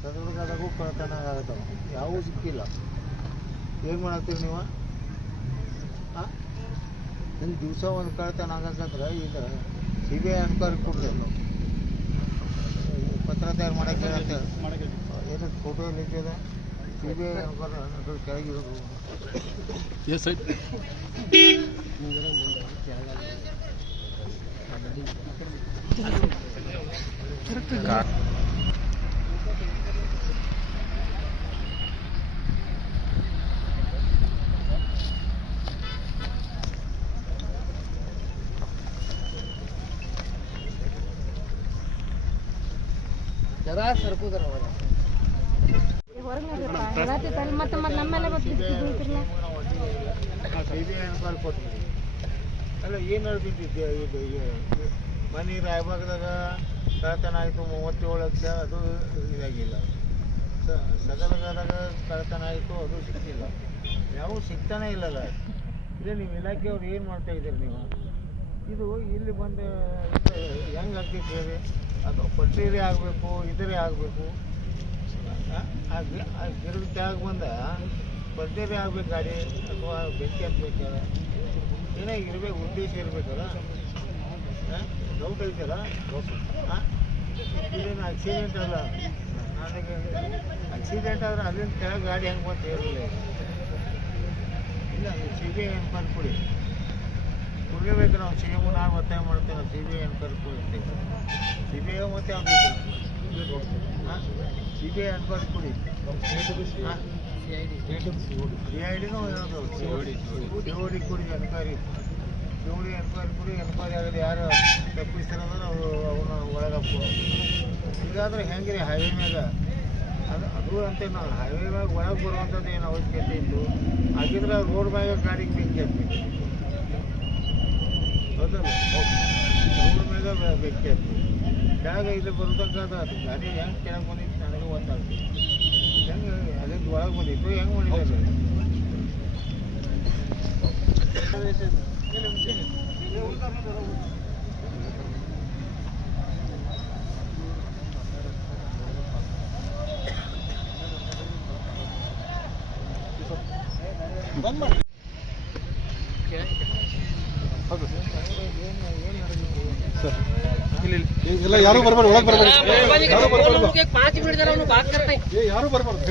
ಸದೃಢದಾಗೂ ಕಳ್ತನ ಆಗತ್ತವ ಯಾವೂ ಸಿಕ್ಕಿಲ್ಲ. ಏನು ಮಾಡತ್ತೀರಿ ನೀವು? ಹಾಂ ನಿಮ್ಗೆ ದಿವಸ ಒಂದು ಕಳ್ತನ ಆಗಕ್ಕಂದ್ರೆ ಈಗ ಸಿ ಬಿ ಐ ಅಧಿಕಾರಿ ಕೊಡ್ರಿ ನಾವು ಪತ್ರ ತಯಾರು ಮಾಡಕ್ಕೆ ಅಂತ ಏನಕ್ಕೆ ಫೋಟೋ ಎಲ್ಲ ಸಿ ಬಿ ಐ ಎನ್ಕ್ವೈರಿ ಕೆಳಗಿರೋದು ಎಸ್ ಸೈಡ್ ಜರಾ ಸರ್ಕುದ್ರ ಹೊರಗೆ ಮತ್ತೆ ಮತ್ತೆ ನಮ್ಮೆಲ್ಲ ಬರ್ತಿರ್ತಿಲ್ಲ ಸಿ ಬಿ ಐ ಎನ್ಕ್ವೈರಿ ಸರ್ಕುದ್ರ ಅಲ್ಲ ಏನು ನಡೆದಿದ್ದೆ ಇದು ಇದು ಮನೆ ರಾಯಬಾಗದಾಗ ಕಳತನ ಆಯಿತು ಮೂವತ್ತೇಳು ಲಕ್ಷ ಅದು ಇದಾಗಿಲ್ಲ. ಸ ಕಳತನ ಆಯ್ತು ಆಯಿತು ಅದು ಸಿಕ್ಕಿಲ್ಲ ಯಾವ ಸಿಗ್ತಾನೆ ಇಲ್ಲಲ್ಲ. ಇಲ್ಲ ನೀವು ಇಲಾಖೆಯವ್ರು ಏನು ಮಾಡ್ತಾ ಇದ್ದೀರಿ ನೀವು? ಇದು ಇಲ್ಲಿ ಬಂದು ಹೆಂಗೆ ಆಗ್ತೈತೆ ಹೇಳಿ ಅದು ಪಟ್ರೀರೇ ಆಗಬೇಕು, ಇದರೇ ಆಗಬೇಕು. ಆ ಕೆಳಗೆ ಬಂದ ಪಟ್ಟಿರಿ ಆಗ್ಬೇಕು ಗಾಡಿ ಅಥವಾ ಬೆಂಕಿ ಆಗಬೇಕು ಏನೋ ಇರಬೇಕು, ಉದ್ದೇಶ ಇರಬೇಕಲ್ಲ? ಡೌಟ್ ಐತಲ್ಲ? ಹಾಂ ಇದೇನು ಆಕ್ಸಿಡೆಂಟ್ ಅಲ್ಲ? ನನಗೆ ಆಕ್ಸಿಡೆಂಟ್ ಆದ್ರೆ ಅಲ್ಲಿಂದ ಕೆಳಗೆ ಗಾಡಿ ಹೆಂಗೆ ಬಂತು ಹೇಳಿಲ್ಲ ಇಲ್ಲ ಸಿ ಬಿ ಕೊಡಿ ಕೊಡಲೇಬೇಕು ನಾವು ಸಿ ಎಂ ನಾನು ಒತ್ತಾಯ ಮಾಡ್ತೇವೆ ಸಿ ಬಿ ಐ ಎನ್ಕ್ವೈರಿ ಕೊಡ್ತೇವೆ ಸಿ ಬಿ ಐ ಮತ್ತೆ ಹಾಂ? ಸಿ ಬಿ ಐ ಎನ್ಕ್ವೈರಿ ಕೊಡಿ ಸಿ ಐ ಡಿನೂ ಯಾವುದು? ಸಿ ಓ ಡಿ ಕೊಡಿ enquiry. C O D enquiry ಕೊಡಿ ಎನ್ಕ್ವೈರಿ ಆಗಲಿ ಯಾರು ತಪ್ಪಿಸ್ತಾರಂದ್ರೆ ಅವರು ಅವನ್ನ ಒಳಗಪ್ಪು ಹಾಕ್ಬೋದು. ಹೀಗಾದ್ರೆ ಹೆಂಗೆ ರೀ ಹೈವೇ ಮ್ಯಾಗ? ಅದು ಅದು ಅಂತ ನಾವು ಹೈವೇ ಮ್ಯಾಗ ಒಳಗೆ ಬರುವಂಥದ್ದು ಏನು ಅವಶ್ಯಕತೆ ಇತ್ತು? ಹಾಗಿದ್ರೆ ರೋಡ್ ಮ್ಯಾಗ ಗಾಡಿಗೆ ಬೆಂಕಿ ಹತ್ಬೇಕು ರೋಡ್ ಮ್ಯಾಗ ಬೆ- ಬೆಂಕಿ ಹತ್ಬೇಕು ಕೆಳಗೆ ಇಲ್ಲಿ ಬರ್ತಂಕ ಅದು ಗಾಡಿ ಹೆಂಗೆ ಕೆಳಗೆ ಬಂದಿತ್ತು ನನಗೆ ಗೊತ್ತಾಗ್ತದೆ ಹೆಂಗೆ ಒಳಗೆ ಬಂದಿತ್ತು ಹೆಂಗೆ ಮಾಡಿದ್ದಾರೆ? ಇಲ್ಲ ಯಾರು ಬರ್ಬಾರ್ದು ಒಳಗೆ ಇಲ್ಲ ಯಾರು ಬರ್ಬಾರ್ದು ಒಳಗೆ ಬರ್ಬಾರ್ದು. ಯಾರು ಬರ್ಬಾರ್ದು.